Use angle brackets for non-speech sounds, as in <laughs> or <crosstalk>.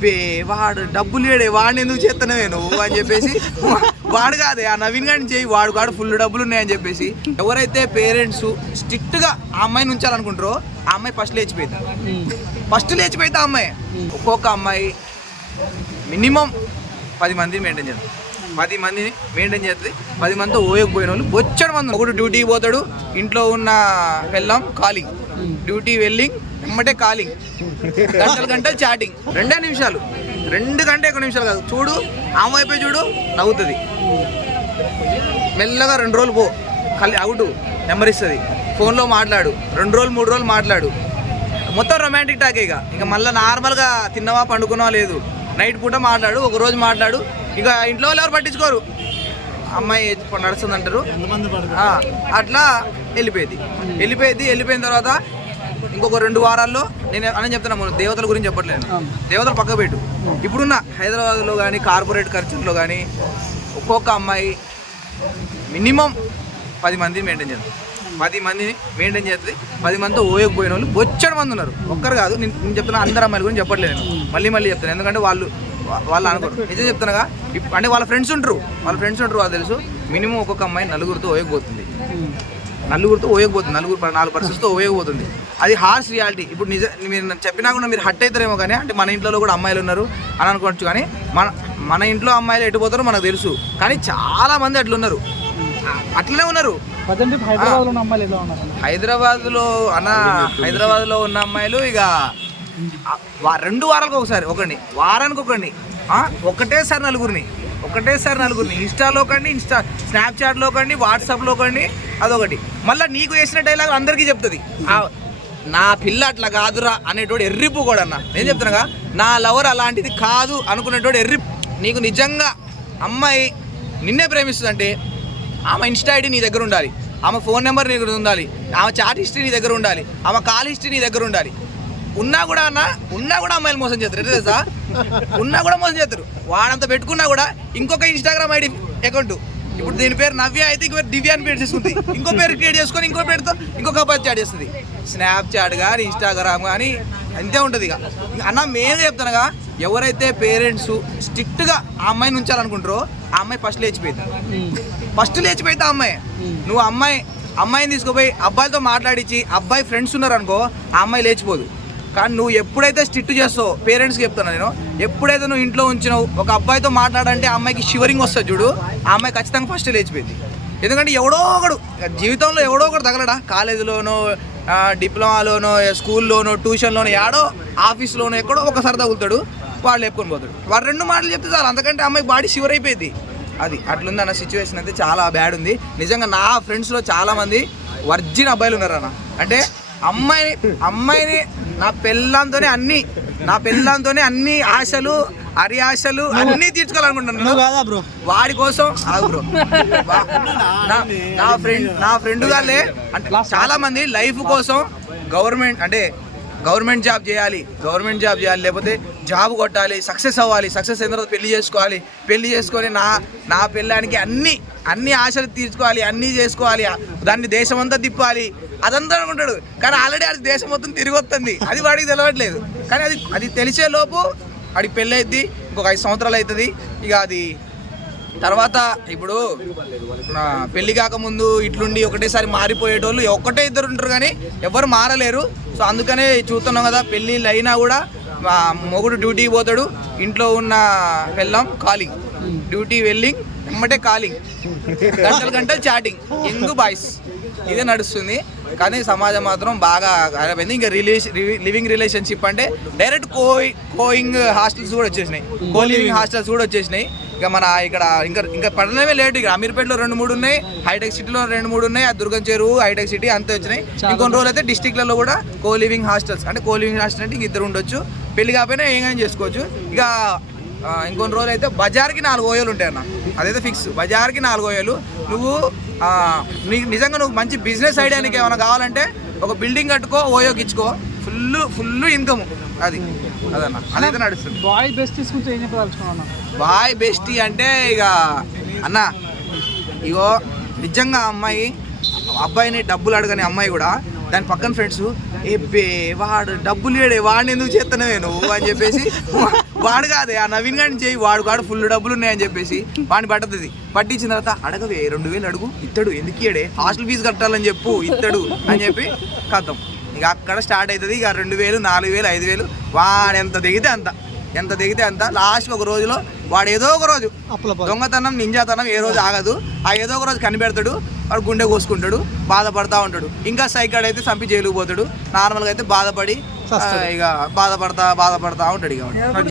అబ్బే వాడు డబ్బులు లేడే వాడిని ఎందుకు చేస్తున్నావే నువ్వు అని చెప్పేసి. వాడు కాదే ఆ నవీన్ గారిని చేయి వాడు కాడు ఫుల్ డబ్బులు ఉన్నాయని చెప్పేసి. ఎవరైతే పేరెంట్స్ స్ట్రిక్ట్గా ఆ అమ్మాయిని ఉంచాలనుకుంటారో ఆ అమ్మాయి ఫస్ట్ లేచిపోయింది. ఫస్ట్ లేచిపోయితే ఆ అమ్మాయి. ఒక్కొక్క అమ్మాయి మినిమం పది మంది మెయింటైన్ చేస్తారు పది మందిని మెయింటైన్ చేస్తుంది పది మందితో ఓయకపోయిన వాళ్ళు బొచ్చడు మంది ఒకడు డ్యూటీకి పోతాడు ఇంట్లో ఉన్న వెళ్ళాం కాలింగ్ డ్యూటీ వెళ్ళింగ్ ఎమ్మటే కాలింగ్. గంటలు గంటలు చాటింగ్ రెండే నిమిషాలు. రెండు గంట ఎక్కువ నిమిషాలు కాదు. చూడు ఆమె అయిపోయి చూడు నవ్వుతుంది. మెల్లగా రెండు రోజులు పో. కలి అవుట్. నెంబర్ ఇస్తుంది. ఫోన్లో మాట్లాడు. రెండు రోజులు మూడు రోజులు మాట్లాడు. మొత్తం రొమాంటిక్ టాక్ ఇక. ఇక మళ్ళీ నార్మల్గా తిన్నవా పండుకున్నావా లేదు. నైట్ పూట మాట్లాడు ఒక రోజు మాట్లాడు. ఇక ఇంట్లో వాళ్ళు ఎవరు పట్టించుకోరు. అమ్మాయి నడుస్తుంది అంటారు అట్లా వెళ్ళిపోయింది. వెళ్ళిపోయింది వెళ్ళిపోయిన తర్వాత ఇంకొక రెండు వారాల్లో నేను అని చెప్తున్నా మనం దేవతల గురించి చెప్పట్లేదు. దేవతలు పక్క పెట్టు. ఇప్పుడున్న హైదరాబాద్లో కానీ కార్పొరేట్ కల్చర్లో కానీ ఒక్కొక్క అమ్మాయి మినిమం పది మంది మెయింటైన్ చేస్తారు పది మందిని మెయింటైన్ చేస్తుంది. పది మందితో ఓయకపోయిన వాళ్ళు బొచ్చడు మంది ఉన్నారు. ఒక్కరు కాదు నేను నేను చెప్తున్నా అందరు అమ్మాయిల గురించి చెప్పట్లేదు నేను. మళ్ళీ మళ్ళీ చెప్తాను ఎందుకంటే వాళ్ళు వాళ్ళు అనుకోరు. నిజం చెప్తున్నాగా? అంటే వాళ్ళ ఫ్రెండ్స్ ఉంటారు. వాళ్ళ ఫ్రెండ్స్ ఉంటారు వాళ్ళు తెలుసు. మినిమం ఒక్కొక్క అమ్మాయి నలుగురితో ఓయకపోతుంది నలుగురితో ఓయకపోతుంది. నలుగురు నాలుగు పర్సన్స్తో ఓయకపోతుంది. అది హార్స్ రియాలిటీ ఇప్పుడు నిజ మీరు చెప్పినా కూడా మీరు హట్ అవుతారేమో కానీ అంటే మన ఇంట్లో కూడా అమ్మాయిలు ఉన్నారు అని అనుకోవచ్చు కానీ మన మన ఇంట్లో అమ్మాయిలు ఎటు పోతారో మనకు తెలుసు. కానీ చాలా మంది అట్లున్నారు అట్లనే ఉన్నారు. ప్రజెంట్ హైదరాబాద్లో ఉన్న అమ్మాయిలు ఎలా ఉన్నారు? హైదరాబాద్లో అన్న హైదరాబాద్లో ఉన్న అమ్మాయిలు ఇక రెండు వారాలకు ఒకసారి ఒకరిని వారానికి ఒకరిని ఒకటేసారి నలుగురిని. ఒకటేసారి నలుగురిని. ఇన్స్టాలో కండి ఇన్స్టా స్నాప్చాట్లో కండి వాట్సాప్లో కండి అదొకటి. మళ్ళీ నీకు వేసిన డైలాగ్ అందరికీ చెప్తుంది. నా పిల్ల అట్లా కాదురా అనేటోడు ఎర్రిపు కూడా అన్న నేను చెప్తున్నాగా నా లవర్ అలాంటిది కాదు అనుకునేటోడు ఎర్రి నీకు నిజంగా అమ్మాయి నిన్నే ప్రేమిస్తుందంటే ఆమె ఇన్స్టా ఐడి నీ దగ్గర ఉండాలి. ఆమె ఫోన్ నెంబర్ నీ దగ్గర ఉండాలి. ఆమె చాట్ హిస్టరీ నీ దగ్గర ఉండాలి. ఆమె కాల్ హిస్టరీ నీ దగ్గర ఉండాలి. ఉన్నా కూడా అన్న ఉన్నా కూడా అమ్మాయిలు మోసం చేస్తారు. ఎట్లా తెలుసా? ఉన్నా కూడా మోసం చేస్తారు. వాడంత పెట్టుకున్నా కూడా ఇంకొక ఇన్స్టాగ్రామ్ ఐడి అకౌంట్ ఇప్పుడు దీని పేరు నవ్య అయితే ఇంకో దివ్య అని పేరు చేసుకుంది. ఇంకో పేరు క్రియేట్ చేసుకొని ఇంకో పేరుతో ఇంకొక అబ్బాయి చాట్ చేస్తుంది. స్నాప్చాట్ కానీ ఇన్స్టాగ్రామ్ కానీ అంతే ఉంటుంది ఇక. అన్న మెయిన్గా చెప్తానుగా ఎవరైతే పేరెంట్స్ స్ట్రిక్ట్గా ఆ అమ్మాయిని ఉంచాలనుకుంటారో ఆ అమ్మాయి ఫస్ట్ లేచిపోయింది. ఫస్ట్ లేచిపోయితే ఆ అమ్మాయి. నువ్వు అమ్మాయి అమ్మాయిని తీసుకుపోయి అబ్బాయితో మాట్లాడించి అబ్బాయి ఫ్రెండ్స్ ఉన్నారు అనుకో ఆ అమ్మాయి లేచిపోదు. కానీ నువ్వు ఎప్పుడైతే స్ట్రిక్ట్ చేస్తావు పేరెంట్స్కి చెప్తున్నా నేను ఎప్పుడైతే నువ్వు ఇంట్లో ఉంచినావు ఒక అబ్బాయితో మాట్లాడంటే ఆ అమ్మాయికి షివరింగ్ వస్తుంది చూడు ఆ అమ్మాయి ఖచ్చితంగా ఫస్ట్ లేచిపోయింది. ఎందుకంటే ఎవడో ఒకడు జీవితంలో ఎవడో ఒకడు తగలడా? కాలేజీలోనో డిప్లొమాలోనో స్కూల్లోనో ట్యూషన్లోనో యాడో ఆఫీస్లోనో ఎక్కడో ఒకసారి తగులుతాడు వాళ్ళు లేపుకొని పోతాడు. వాడు రెండు మాటలు చెప్తే చాలు అంతకంటే అమ్మాయి బాడీ షివర్ అయిపోయింది. అది అట్లుంది అన్న సిచ్యువేషన్ అయితే చాలా బ్యాడ్ ఉంది. నిజంగా నా ఫ్రెండ్స్లో చాలామంది వర్జిన్ అబ్బాయిలు ఉన్నారన్న. అంటే అమ్మాయిని అమ్మాయిని నా పెళ్ళంతోనే అన్ని నా పెళ్ళంతోనే అన్ని ఆశలు అరి ఆశలు అన్ని తీర్చుకోవాలనుకుంటున్నాను కాదా బ్రో? వాడి కోసం ఆగు బ్రో. <laughs> నా- ఫ్రెండ్ నా ఫ్రెండ్ గానే అంటే చాలా మంది లైఫ్ కోసం గవర్నమెంట్ అంటే గవర్నమెంట్ జాబ్ చేయాలి గవర్నమెంట్ జాబ్ చేయాలి లేకపోతే జాబ్ కొట్టాలి సక్సెస్ అవ్వాలి సక్సెస్ అయిన తర్వాత పెళ్ళి చేసుకోవాలి. పెళ్ళి చేసుకొని నా నా పెళ్ళానికి అన్ని అన్ని ఆశలు తీర్చుకోవాలి అన్నీ చేసుకోవాలి. దాన్ని దేశం అంతా తిప్పాలి. అదంతా అనుకుంటాడు. కానీ ఆల్రెడీ అది దేశం మొత్తం తిరిగి వస్తుంది. అది వాడికి తెలవట్లేదు. కానీ అది అది తెలిసే లోపు వాడికి పెళ్ళి అయింది ఇంకొక ఐదు సంవత్సరాలు అవుతుంది. ఇక అది తర్వాత ఇప్పుడు పెళ్ళి కాకముందు ఇట్లుండి ఒకటేసారి మారిపోయేటోళ్ళు ఒక్కటే ఇద్దరు ఉంటారు కానీ ఎవరు మారలేరు. సో అందుకనే చూస్తున్నాం కదా పెళ్ళిళ్ళు అయినా కూడా మా మొగుడు డ్యూటీకి పోతాడు ఇంట్లో ఉన్న పెళ్ళం ఖాళీ. డ్యూటీ వెళ్ళింగ్ ఎమ్మటే కాలింగ్. గంటలు గంటలు చాటింగ్ యంగ్ బాయ్స్ ఇదే నడుస్తుంది. కానీ సమాజం మాత్రం బాగా ఖరాబైంది ఇంకా రిలేష లివింగ్ రిలేషన్షిప్ అంటే డైరెక్ట్ కో కోయింగ్ హాస్టల్స్ కూడా వచ్చేసినాయి. కో లివింగ్ హాస్టల్స్ కూడా వచ్చేసినాయి. ఇక మన ఇక్కడ ఇంకా ఇంకా పడడమే లేట్. ఇక అమీర్పేటలో రెండు మూడు ఉన్నాయి. హైటెక్ సిటీలో రెండు మూడు ఉన్నాయి. ఆ దుర్గం చెరువు హైటెక్ సిటీ అంతే వచ్చినాయి. ఇంకొన్ని రోజులు అయితే డిస్టిక్లలో కూడా కో లివింగ్ హాస్టల్స్ అంటే కో లివింగ్ హాస్టల్ అంటే ఇంక ఇద్దరు ఉండొచ్చు. పెళ్ళి కాకపోయినా ఏం చేసుకోవచ్చు. ఇక ఇంకొన్ని రోజులు అయితే బజార్కి నాలుగు ఓయోలు ఉంటాయి అన్న అదైతే ఫిక్స్ బజార్కి నాలుగు ఓయోలు. నువ్వు నీకు నిజంగా నువ్వు మంచి బిజినెస్ ఐడియా నీకు ఏమైనా కావాలంటే ఒక బిల్డింగ్ కట్టుకో ఓయోకి ఇచ్చుకో ఫుల్ ఫుల్ ఇన్కమ్ అది. అదన్న. అదైతే నడుస్తుంది. బాయ్ బెస్ట్ తీసుకుంటే ఏం బాయ్ బెస్టీ అంటే ఇక అన్న ఇగో నిజంగా అమ్మాయి అబ్బాయిని డబ్బులు అడగని అమ్మాయి కూడా దాని పక్కన ఫ్రెండ్స్ ఏ బే వాడు డబ్బులు లేడే వాడిని ఎందుకు చేస్తున్నావే నువ్వు? అని చెప్పేసి వాడు కాదు ఆ నవీన్ గారిని చేయి వాడు కాడు ఫుల్ డబ్బులు ఉన్నాయని చెప్పేసి వాడిని పట్టది పట్టించిన తర్వాత అడగవే రెండు వేలు అడుగు ఇత్తడు ఎందుకు ఇయ్యడే? హాస్టల్ ఫీజు కట్టాలని చెప్పు ఇత్తడు అని చెప్పి కథం. ఇక అక్కడ స్టార్ట్ అవుతుంది ఇక రెండు వేలు నాలుగు వేలు ఐదు వేలు వాడు ఎంత దిగితే అంత. ఎంత దిగితే అంత. లాస్ట్ ఒక రోజులో వాడు ఏదో ఒక రోజు. దొంగతనం నింజాతనం ఏ రోజు ఆగదు. ఆ ఏదో ఒక రోజు కనిపెడతాడు వాడు గుండె కోసుకుంటాడు బాధపడతా ఉంటాడు. ఇంకా సైకాడ్ అయితే చంపి జైలుకు పోతాడు. నార్మల్గా అయితే బాధపడి ఇక బాధపడతా బాధపడతా ఉంటాడు ఇక.